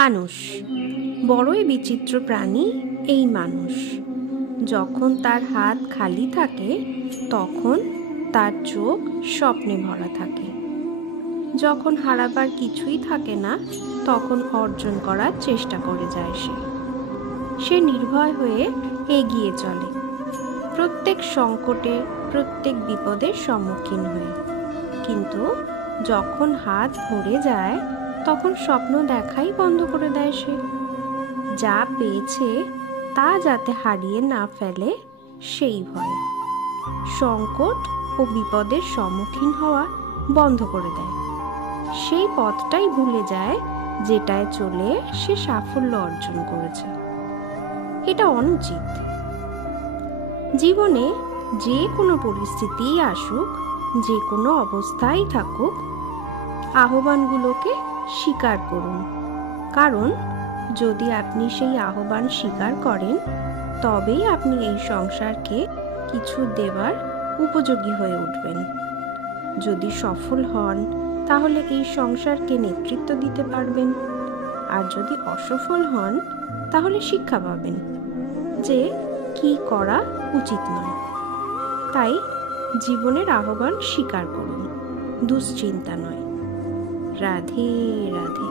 মানুষ বড়ই বিচিত্র প্রাণী। এই মানুষ যখন তার হাত খালি থাকে তখন তার চোখ স্বপ্নে ভরা থাকে। যখন হারাবার কিছুই থাকে না তখন অর্জন করার চেষ্টা করে যায় সে নির্ভয় হয়ে এগিয়ে চলে, প্রত্যেক সংকটে প্রত্যেক বিপদের সম্মুখীন হয়ে। কিন্তু যখন হাত ভরে যায় তখন স্বপ্ন দেখাই বন্ধ করে দেয় সে। যা পেয়েছে তা যাতে হারিয়ে না ফেলে সেই ভয়ে সংকট ও বিপদের সম্মুখীন হওয়া বন্ধ করে দেয়। সেই পথটাই ভুলে যায় যেটায় চলে সে সাফল্য অর্জন করেছে। এটা অনুচিত। জীবনে যে কোনো পরিস্থিতিই আসুক, যে কোনো অবস্থায় থাকুক, আহ্বানগুলোকে স্বীকার করুন। কারণ যদি আপনি সেই আহ্বান স্বীকার করেন তবেই আপনি এই সংসারকে কিছু দেবার উপযোগী হয়ে উঠবেন। যদি সফল হন তাহলে এই সংসারকে নেতৃত্ব দিতে পারবেন, আর যদি অসফল হন তাহলে শিক্ষা পাবেন যে কি করা উচিত নয়। তাই জীবনের আহ্বান স্বীকার করুন, দুশ্চিন্তা নয়। রাধে রাধে।